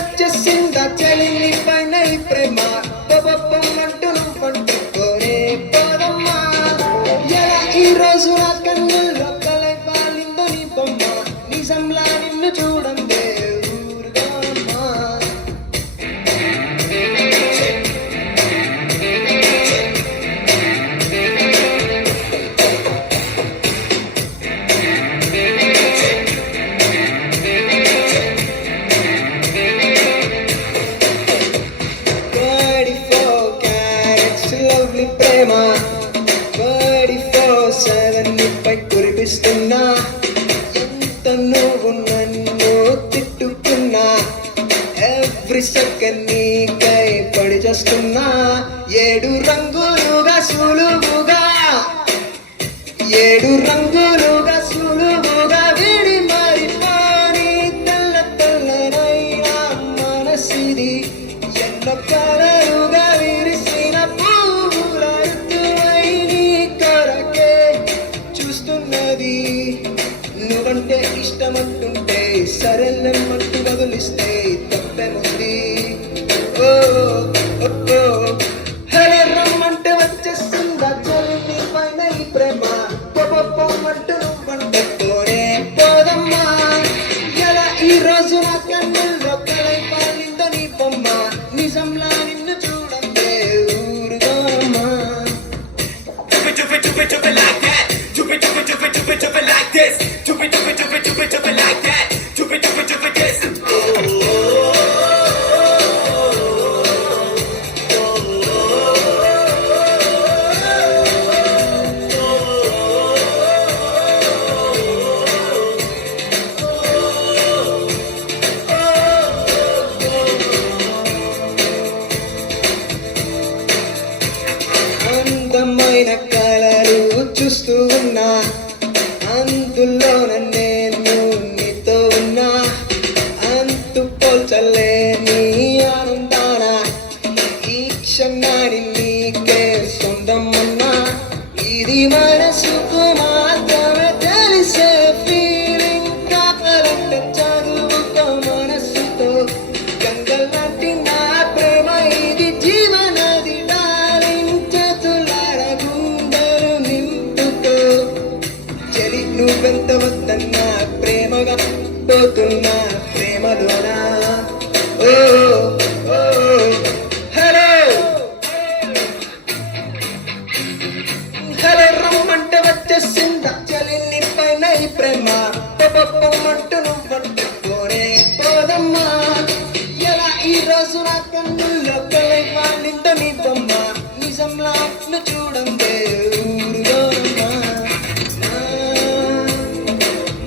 వచ్చేసిందా చలిని పైన ఈ ప్రేమ బొబ్బొమ్మంటూ నువ్వంటుకోనే పోదమ్మా ఎలా ఈ రోజు నా కన్నుల్లో కలై పాలిందో నీ బొమ్మ నిజంలా నిన్ను చూడందే ఊరుకోనమ్మా lovely ప్రేమ 24/7 నీపై కురిపిస్తున్నా ఎంత నువ్వు నన్ను తిట్టుకున్నా ఎవ్రీ సెకండ్ నీకై పడి చేస్తున్నా 7 రంగులుగా సులువుగా 7 రంగులుగా సులువుగా విడి మారిపోని తెల్ల తెల్లనైనా మనసిది ఎన్నో కలలుగా విరిసిన పువ్వుల ఋతువై నీ కొరకే చూస్తున్నది నువ్వంటే ఇష్టమంటుంటే సరేలేమంటూ వదిలిస్తే తప్పేముంది ఓ ఓ హరే రమ్మంటే వచ్చేస్తుందా చలిని పైన ఈ ప్రేమ పొమ్మంటూ నువ్వంటే పోనే పోదమ్మా ఎలా ఈ రోజు నా కన్నుల్లో కలై పాలిందో నీ బొమ్మ నిజంలా నిన్ను చూడంతే ఊరుగోనమ్మా Do it like that. Do it like this. Do it like that. Do it this. అందమైన కలలు చూస్తూ ఉన్నా అందులోన నేను నీతో ఉన్నా అంతు పోల్చలేని ఆనందాన ఈ క్షణాన్ని నీకే సొంతమన్నా ఇది మనసుకు మాత్రమే తెలిసే ఫీలింగ్ కావాలంటే చదువుకో మనసుతో గంగలాంటి నా ప్రేమ ఇది జీవనది నువ్వెంత వద్దన్నా ప్రేమగా పోతున్నా ప్రేమలోనా ఓ ఓ హలో హలో రమ్మంటే వచ్చేసిందా చలిని పైన ఈ ప్రేమ పొమ్మంటూ నువ్వంటే పోనే పోదమ్మా ఎలా ఈ రోజు నా కన్నుల్లో కలై పాలిందో నీ బొమ్మ నిజంలా నువ్వు చూడందే ఊరుగోనమ్మా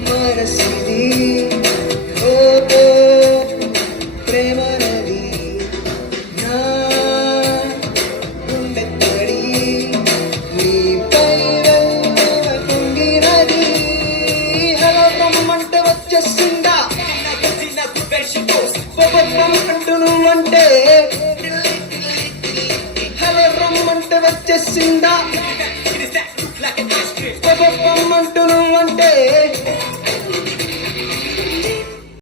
మనసిది ఓ ప్రేమ నది నా గుండె తడి నీపై కుంగినది హలో రమ్మంటే వచ్చేసిందా అంటూ నువ్వంటే హలో రమ్మంటే వచ్చేసిందా అంటూ నువ్వంటే